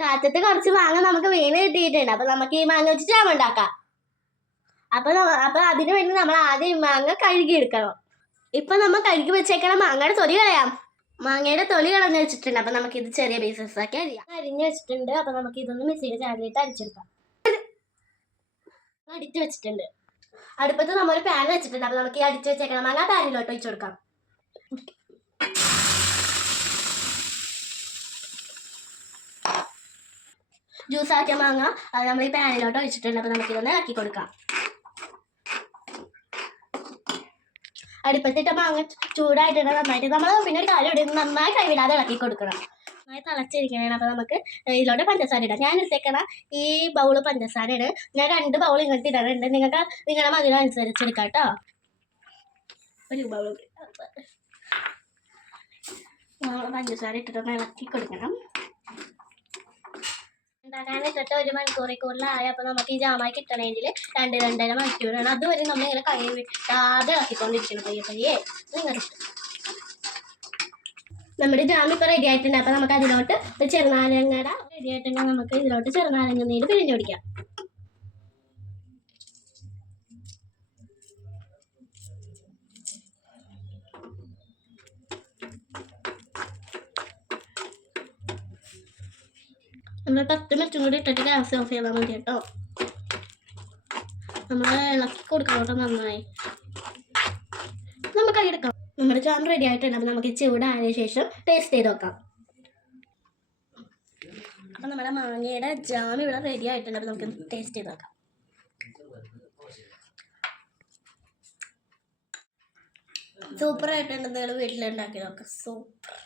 കാറ്റത്ത് കുറച്ച് മാങ്ങ നമുക്ക് വീണ് കിട്ടിയിട്ടുണ്ട്. അപ്പൊ നമുക്ക് ഈ മാങ്ങ വെച്ച് ജാം ഉണ്ടാക്കാം. അപ്പൊ അതിനു വേണ്ടി നമ്മൾ ആദ്യം ഈ മാങ്ങ കഴുകി എടുക്കണം. ഇപ്പൊ നമ്മൾ കഴുകി വെച്ചേക്കണം മാങ്ങയുടെ തൊലി കളയാം. മാങ്ങയുടെ തൊലി കളഞ്ഞ് വെച്ചിട്ടുണ്ട്. അപ്പൊ നമുക്ക് ഇത് ചെറിയ പീസസ് ആക്കി അരിഞ്ഞ് വെച്ചിട്ടുണ്ട്. അപ്പൊ നമുക്ക് ഇതൊന്ന് മിക്സിയുടെ ജാറിലിട്ട് അരിച്ചെടുക്കാം. അടിച്ചു വെച്ചിട്ടുണ്ട്. അടുപ്പത്ത് നമ്മൾ ഒരു പാൻ വെച്ചിട്ടുണ്ട്. അപ്പൊ നമുക്ക് ഈ അടിച്ചു വെച്ചേക്കണം മാങ്ങ പാനിലോട്ട് ഒഴിച്ചു കൊടുക്കാം. ജ്യൂസ് ആക്കിയ മാങ്ങ അത് നമ്മൾ ഈ പാനിലോട്ട് ഒഴിച്ചിട്ടുണ്ട്. അപ്പൊ നമുക്ക് ഇതൊന്ന് ഇളക്കി കൊടുക്കാം. അടുപ്പത്തിട്ട മാങ്ങ ചൂടായിട്ടുണ്ട് നന്നായിട്ട്. നമ്മൾ പിന്നെ ഒരു കാര്യം ഇവിടെ നന്നായി കൈവിടാതെ ഇളക്കി കൊടുക്കണം. നന്നായി തിളച്ചിരിക്കണേ. അപ്പൊ നമുക്ക് ഇതിലോട്ട് പഞ്ചസാര ഇടാം. ഞാൻ എടുത്തേക്കണ ഈ ബൗള് പഞ്ചസാരയാണ്. ഞാൻ 2 ബൗൾ ഇങ്ങോട്ട് ഇടാറുണ്ട്. നിങ്ങൾക്ക് നിങ്ങളുടെ മധുരം എടുക്കാം കേട്ടോ. ഒരു ബൗൾ പഞ്ചസാര ഇട്ടിട്ടൊന്ന് ഇളക്കി കൊടുക്കണം. ഉണ്ടാക്കാനിട്ടിട്ട് 1 മണിക്കൂറിൽ കൂടുതലായി. അപ്പൊ നമുക്ക് ഈ ജാമായി കിട്ടണമെങ്കിൽ 2-2.5 മണിക്കൂർ വേണം. അതുവരെ നമ്മൾ ഇങ്ങനെ കൈ വിട്ടാതെ ഇളക്കിക്കൊണ്ടിരിക്കണം. പയ്യെ നിങ്ങൾക്ക് നമ്മുടെ ജാം ഇപ്പൊ റെഡി ആയിട്ടുണ്ട്. അപ്പൊ നമുക്ക് അതിലോട്ട് ചെറുനാരങ്ങ റെഡി ആയിട്ടുണ്ടെങ്കിൽ നമുക്ക് ഇതിലോട്ട് ചെറുനാരങ്ങ നീര് പിഴിഞ്ഞു പിടിക്കാം. നമ്മൾ 10 മിനിറ്റും കൂടി ഇട്ടിട്ട് ഗ്യാസ് ഓഫ് ചെയ്താൽ മതി കേട്ടോ. നമ്മൾ ഇളക്കി കൊടുക്കാം കേട്ടോ നന്നായി. നമുക്ക് എടുക്കാം. നമ്മുടെ ജാം റെഡി ആയിട്ടുണ്ട്. അപ്പം നമുക്ക് ചൂടായതിനു ശേഷം ടേസ്റ്റ് ചെയ്ത് നോക്കാം. അപ്പം നമ്മുടെ മാങ്ങയുടെ ജാം ഇവിടെ റെഡി ആയിട്ടുണ്ട്. അപ്പം നമുക്ക് ടേസ്റ്റ് ചെയ്ത് നോക്കാം. സൂപ്പറായിട്ടുണ്ട്. നിങ്ങൾ വീട്ടിലുണ്ടാക്കി നോക്കാം. സൂപ്പർ.